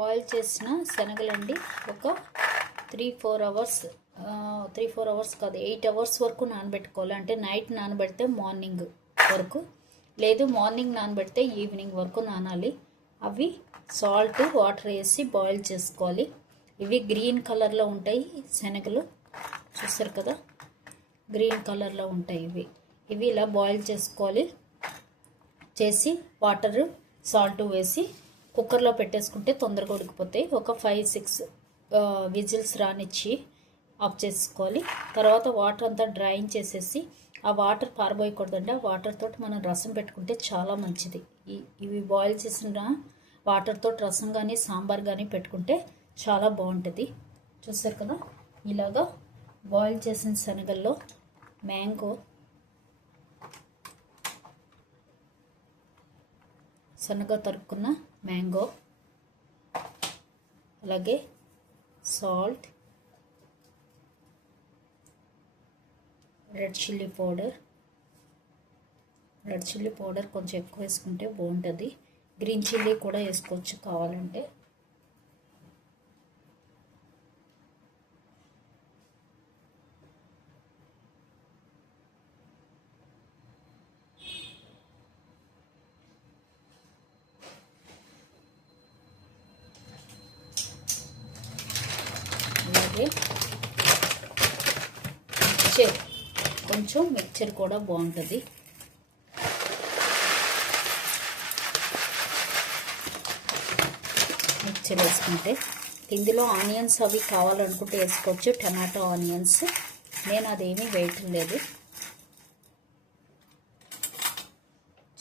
Boil చేసిన శనగలండి ఒక 3-4 hours 3-4 hours కాదు 8 అవర్స్ వరకు నానబెట్టుకోవాలి. అంటే నైట్ నానబెడితే మార్నింగ్ వరకు, లేదు మార్నింగ్ నానబెడితే ఈవినింగ్ వరకు నానాలి. అవి సాల్ట్ వాటర్ వేసి బాయిల్ చేసుకోవాలి. ఇవి గ్రీన్ కలర్లో ఉంటాయి శనగలు, చూస్తారు కదా, గ్రీన్ కలర్లో ఉంటాయి ఇవి ఇలా బాయిల్ చేసుకోవాలి. చేసి వాటర్ సాల్ట్ వేసి కుక్కర్లో పెట్టేసుకుంటే తొందరగా ఉడికిపోతాయి. ఒక 5-6 విజిల్స్ రానిచ్చి ఆఫ్ చేసుకోవాలి. తర్వాత వాటర్ అంతా డ్రైన్ చేసేసి, ఆ వాటర్ పారబోయకూడదండి. ఆ వాటర్ తోటి మనం రసం పెట్టుకుంటే చాలా మంచిది. ఇవి బాయిల్ చేసిన వాటర్ తోటి రసం కానీ సాంబార్ కానీ పెట్టుకుంటే చాలా బాగుంటుంది. చూస్తారు కదా, ఇలాగా బాయిల్ చేసిన శనగల్లో మ్యాంగో, సన్నగా తరుక్కున్న మ్యాంగో, అలాగే సాల్ట్, రెడ్ చిల్లీ పౌడర్ కొంచెం ఎక్కువ వేసుకుంటే బాగుంటుంది. గ్రీన్ చిల్లీ కూడా వేసుకోవచ్చు కావాలంటే. అలాగే కొంచెం మిక్చర్ కూడా బాగుంటుంది. మిక్చర్ వేసుకుంటే ఇందులో ఆనియన్స్ అవి కావాలనుకుంటే వేసుకోవచ్చు, టమాటో ఆనియన్స్. నేను అదేమీ వేయటం లేదు.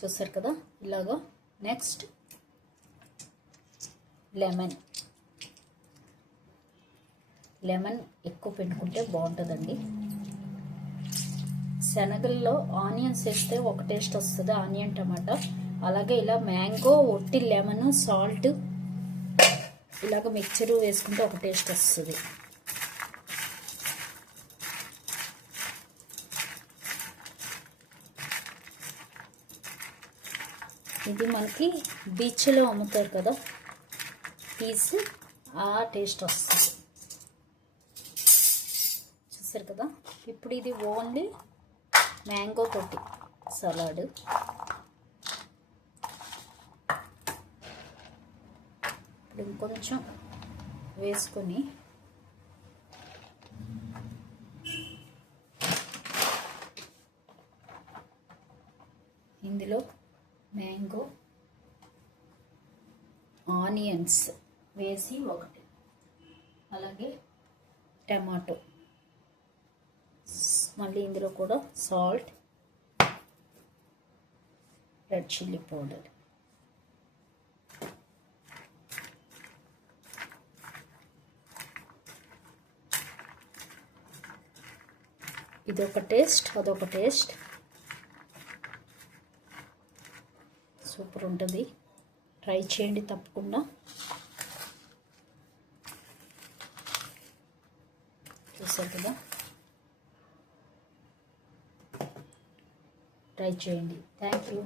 చూసారు కదా ఇలాగా. నెక్స్ట్ లెమన్ ఎక్కువ పెట్టుకుంటే బాగుంటుందండి. శనగల్లో ఆనియన్స్ వేస్తే ఒక టేస్ట్ వస్తుంది, ఆనియన్ టమాటా. అలాగే ఇలా మ్యాంగో, ఒట్టి లెమన్, సాల్ట్ ఇలాగ మిక్చరు వేసుకుంటే ఒక టేస్ట్ వస్తుంది. ఇది మనకి బీచ్లో అమ్ముతారు కదా పీస్, ఆ టేస్ట్ వస్తుంది. చూసారు కదా. ఇప్పుడు ఇది ఓన్లీ మ్యాంగో తోటి సలాడ్. ఇప్పుడు ఇంకొంచెం వేసుకొని ఇందులో మ్యాంగో, ఆనియన్స్ వేసి ఒకటి, అలాగే టమాటో, మళ్ళీ ఇందులో కూడా సాల్ట్, రెడ్ చిల్లీ పౌడర్, ఇదొక టేస్ట్, అదొక టేస్ట్. సూపర్ ఉంటుంది. ట్రై చేయండి తప్పకుండా. చూసారు కదా, ట్రై చేయండి. Thank you.